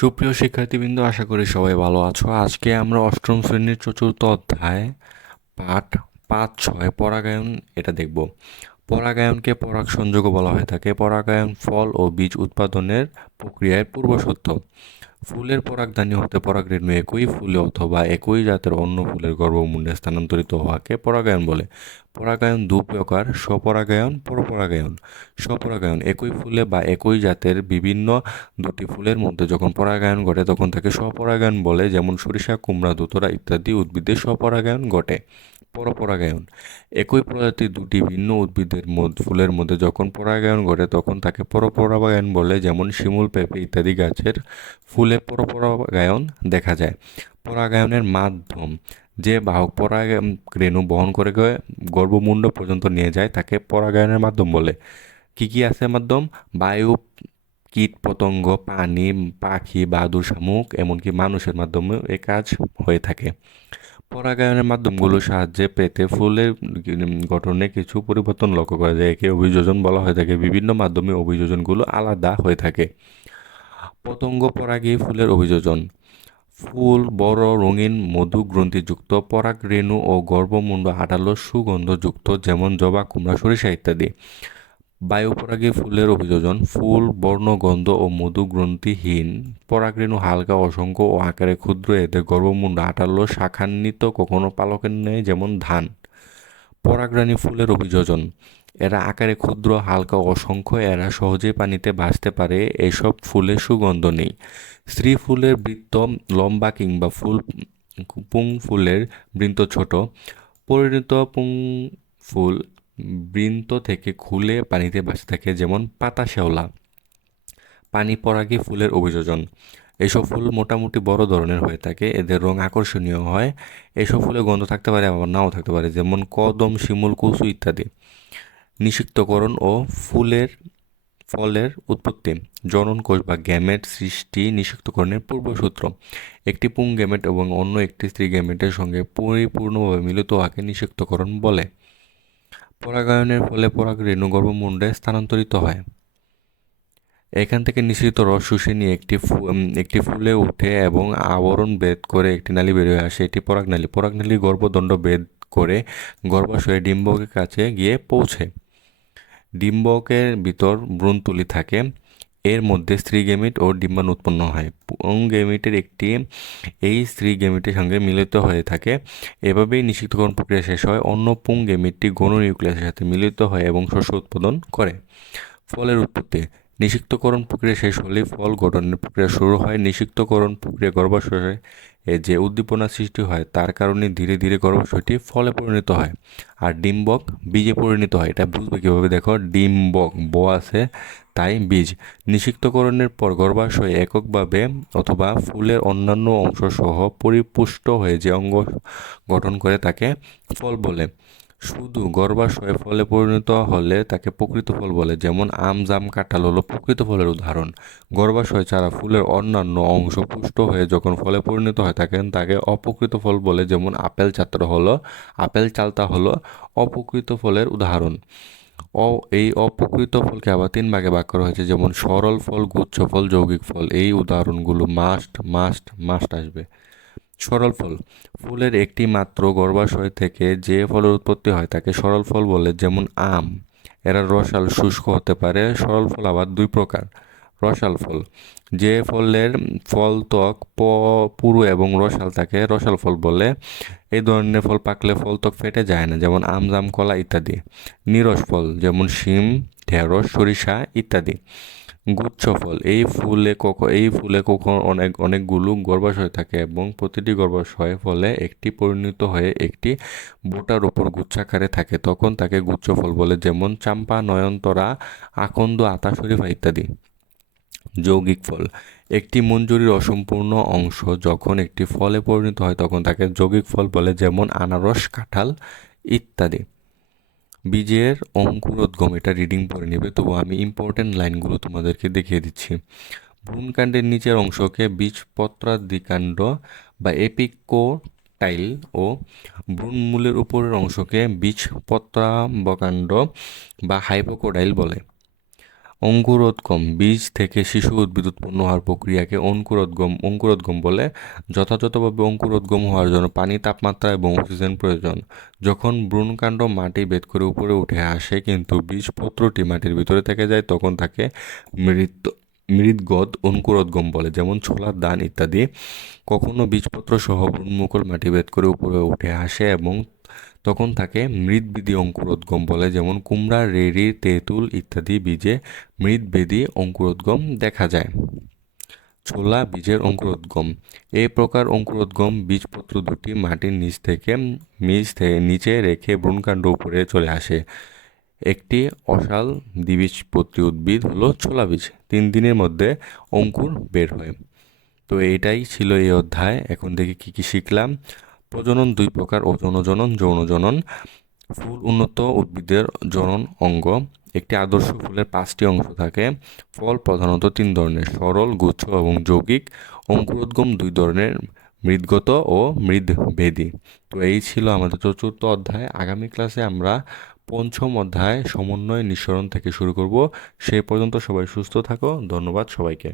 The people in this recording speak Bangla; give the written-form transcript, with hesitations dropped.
সুপ্রিয় শিক্ষার্থীবৃন্দ, আশা করি সবাই ভালো আছো। আজকে আমরা অষ্টম শ্রেণীর চতুর্থ অধ্যায় পাঠ 5-6 পরাগায়ন এটা দেখব। পরাগায়নকে পরাগ সংযোগও বলা হয়ে থাকে। পরাগায়ন ফল ও বীজ উৎপাদনের প্রক্রিয়ায় পূর্বশর্ত। ফুলের পরাগধানী হতে পরাগরেণু একই ফুলে অথবা একই জাতের অন্য ফুলের গর্ভমুণ্ডে স্থানান্তরিত হওয়াকে পরাগায়ন বলে। পরাগায়ন দু প্রকার: স্বপরাগায়ন, পরপরাগায়ন। স্বপরাগায়ন একই ফুলে বা একই জাতের বিভিন্ন দুটি ফুলের মধ্যে যখন পরাগায়ন ঘটে তখন তাকে স্বপরাগায়ন বলে, যেমন সরিষা, কুমড়া, ধুতরা ইত্যাদি উদ্ভিদে স্বপরাগায়ন ঘটে। পরপরাগায়ন একই প্রজাতির দুটি ভিন্ন উদ্ভিদের ফুলের মধ্যে যখন পরাগায়ন ঘটে তখন তাকে পরপরাগায়ন বলে, যেমন শিমুল, পেঁপে ইত্যাদি গাছের ফুলে পরপরাগায়ন দেখা যায়। পরাগায়নের মাধ্যম: যে বাহক রেণু বহন করে গর্ভমুণ্ড পর্যন্ত নিয়ে যায় তাকে পরাগায়নের মাধ্যম বলে। কি কি আছে মাধ্যম? বায়ু, কীট পতঙ্গ, পানি, পাখি, বাদুড়, শামুক, এমনকি মানুষের মাধ্যমে এই কাজ হয়ে থাকে। পরাগায়নের মাধ্যমগুলোর সাহায্যে পেতে ফুলের গঠনে কিছু পরিবর্তন লক্ষ্য করা যায়। একে অভিযোজন বলা হয়ে থাকে। বিভিন্ন মাধ্যমে অভিযোজনগুলো আলাদা হয়ে থাকে। পতঙ্গ পরাগী ফুলের অভিযোজন: ফুল বড়, রঙিন, মধু গ্রন্থিযুক্ত, পরাগ রেণু ও গর্ভমুণ্ড আঠালো, সুগন্ধযুক্ত, যেমন জবা, কুমড়া, সরিষা ইত্যাদি। বায়ুপরাগী ফুলের অভিযোজন: ফুল বর্ণগন্ধ ও মধু গ্রন্থিহীন, পরাগরেণু হালকা, অসংখ্য ও আকারে ক্ষুদ্র, এদের গর্ভমুণ্ড আঠালো, শাখান্বিত, কখনো পালকের ন্যায়, যেমন ধান। পরাগরাণী ফুলের অভিযোজন: এরা আকারে ক্ষুদ্র, হালকা, অসংখ্য, এরা সহজেই পানিতে ভাসতে পারে, এসব ফুলে সুগন্ধ নেই। স্ত্রী ফুলের বৃত্ত লম্বা কিংবা পুং ফুলের বৃন্ত ছোট। পরিণত পুং ফুল বৃন্ত থেকে খুলে পানিতে ভাসতে থাকে, যেমন পাতা শ্যাওলা। পানি পরাগী ফুলের অভিযোজন: এসব ফুল মোটামুটি বড় ধরনের হয়ে থাকে, এদের রং আকর্ষণীয় হয়। এসব ফুলে গন্ধ থাকতে পারে, আবার নাও থাকতে পারে, যেমন কদম, শিমুল, কচু ইত্যাদি। নিষিক্তকরণ ও ফলের উৎপত্তি: জনন কোষ বা গ্যামেট সৃষ্টি নিষিক্তকরণের পূর্বসূত্র। একটি পুং গ্যামেট এবং অন্য একটি স্ত্রী গ্যামেটের সঙ্গে পরিপূর্ণভাবে মিলিত হওয়াকে নিষিক্তকরণ বলে। পরাগায়নের ফলে পরাগ রেণু গর্ভমুণ্ডে স্থানান্তরিত হয়। এখান থেকে নিঃসৃত রস শুষে নিয়ে একটি ফুলে উঠে এবং আবরণ ভেদ করে একটি নালী বের হয়ে আসে, এটি পরাগনালী। পরাগনালী গর্ভদণ্ড ভেদ করে গর্ভাশয়ে ডিম্বকের কাছে গিয়ে পৌঁছে। ডিম্বকের ভিতর ভ্রূণথলি থাকে, এর মধ্যে স্ত্রী গ্যামেট ও ডিম্বাণু উৎপন্ন হয়। পুং গ্যামেটের একটি এই স্ত্রী গ্যামেটের সঙ্গে মিলিত হয়ে থাকে। এভাবেই নিষিক্তকরণ প্রক্রিয়া শেষ হয়। অন্য পুং গ্যামেটটি গৌণ নিউক্লিয়াসের সাথে মিলিত হয় এবং শস্য উৎপাদন করে। ফলের উৎপত্তি: নিষিক্তকরণ প্রক্রিয়া শেষ হলেই ফল গঠনের প্রক্রিয়া শুরু হয়। নিষিক্তকরণ প্রক্রিয়া গর্ভাশয়ে যে উদ্দীপনা সৃষ্টি হয় তার কারণে ধীরে ধীরে গর্ভাশয়টি ফলে পরিণত হয় আর ডিম্বক বীজে পরিণত হয়। এটা বুঝবে কীভাবে? দেখো, ডিম্বক ব আছে তাই বীজ। নিষিক্তকরণের পর গর্ভাশয় এককভাবে অথবা ফুলের অন্যান্য অংশ সহ পরিপুষ্ট হয়ে যে অঙ্গ গঠন করে তাকে ফল বলে। শুধু গর্ভাশয়ে ফলে পরিণত হলে তাকে প্রকৃত ফল বলে, যেমন আম, জাম, কাঁঠাল হলো প্রকৃত ফলের উদাহরণ। গর্ভাশয় ছাড়া ফুলের অন্যান্য অংশ পুষ্ট হয়ে যখন ফলে পরিণত হয় তাকে অপ্রকৃত ফল বলে, যেমন আপেল চালতা হলো অপ্রকৃত ফলের উদাহরণ। এই অপ্রকৃত ফলকে আবার 3 ভাগে ভাগ করা হয়েছে, যেমন সরল ফল, গুচ্ছ ফল, যৌগিক ফল। এই উদাহরণগুলো মাস্ট আসবে। সরল ফল: ফুলের একটি মাত্র গর্ভাশয় থেকে যে ফলের উৎপত্তি হয় তাকে সরল ফল বলে, যেমন আম। এরা রসাল, শুষ্ক হতে পারে। সরল ফল আবার 2 প্রকার: রসাল ফল: যে ফলের ফলত্বক পুরু এবং রসাল তাকে রসাল ফল বলে। এই ধরনের ফল পাকলে ফলত্বক ফেটে যায় না, যেমন আম, জাম, কলা ইত্যাদি। নিরস ফল: যেমন শিম, ঢেঁড়স, সরিষা ইত্যাদি। গুচ্ছ ফল: এই ফুলে কখনো অনেকগুলো গর্ভাশয় থাকে এবং প্রতিটি গর্ভাশয় ফলে একটি পরিণত হয়ে একটি বোটার উপর গুচ্ছাকারে থাকে, তখন তাকে গুচ্ছ ফল বলে, যেমন চাম্পা, নয়নতারা, আকন্দ, আতা, শরীফা ইত্যাদি। যৌগিক ফল: একটি মঞ্জুরির অসম্পূর্ণ অংশ যখন একটি ফলে পরিণত হয় তখন তাকে যৌগিক ফল বলে, যেমন আনারস, কাঁঠাল ইত্যাদি। বীজের অঙ্কুরোদ্গম, এটা রিডিং পড়ে নেবে, তবু আমি ইম্পর্টেন্ট লাইনগুলো তোমাদেরকে দেখিয়ে দিচ্ছি। ভ্রূণকাণ্ডের নিচের অংশকে বীজপত্রাদিকাণ্ড বা এপিকোটাইল ও ভ্রূণমূলের উপরের অংশকে বীজপত্রাবকাণ্ড বা হাইপোকোটাইল বলে। অঙ্কুরোদ্গম বীজ থেকে শিশু উদ্ভিদ উৎপন্ন হওয়ার প্রক্রিয়াকে অঙ্কুরোদ্গম বলে। যথাযথভাবে অঙ্কুরোদ্গম হওয়ার জন্য পানি, তাপমাত্রা এবং অক্সিজেন প্রয়োজন। যখন ভ্রূণকাণ্ড মাটি ভেদ করে উপরে উঠে আসে কিন্তু বীজপত্রটি মাটির ভিতরে থেকে যায় তখন তাকে মৃত মৃদ্গত অঙ্কুরোদ্গম বলে, যেমন ছোলার দান ইত্যাদি। কখনো বীজপত্র সহ ভ্রূণমুকুল মাটি ভেদ করে উপরে উঠে আসে এবং তখন তাকে মৃৎবেদী অঙ্কুরোদ্গম বলে, যেমন কুমড়া, রেড়ি, তেঁতুল ইত্যাদি বীজে মৃৎবেদী অঙ্কুরোদ্গম দেখা যায়। ছোলা বীজের অঙ্কুরোদ্গম। এই প্রকার অঙ্কুরোদ্গম বীজপত্র দুটি মাটির নিচে রেখে ভ্রূণকাণ্ড উপরে চলে আসে। একটি অসাল দ্বিবীজপত্রী উদ্ভিদ হলো ছোলা বীজ। 3 দিনের মধ্যে অঙ্কুর বের হয়। তো এটাই ছিল এই অধ্যায়। এখন দেখি কি কি শিখলাম। প্রজনন 2 প্রকার: অযৌন জনন, যৌন জনন। ফুল উন্নত উদ্ভিদের জনন অঙ্গ। একটি আদর্শ ফুলের 5টি অংশ থাকে। ফল প্রধানত 3 ধরনের: সরল, গুচ্ছ এবং যৌগিক। অঙ্কুরোদ্গম 2 ধরনের: মৃদ্গত ও মৃদ্ভেদী। তো এই ছিল আমাদের 4র্থ অধ্যায়। আগামী ক্লাসে আমরা 5ম অধ্যায় সমন্বয় নিঃসরণ থেকে শুরু করব। সেই পর্যন্ত সবাই সুস্থ থাকো। ধন্যবাদ সবাইকে।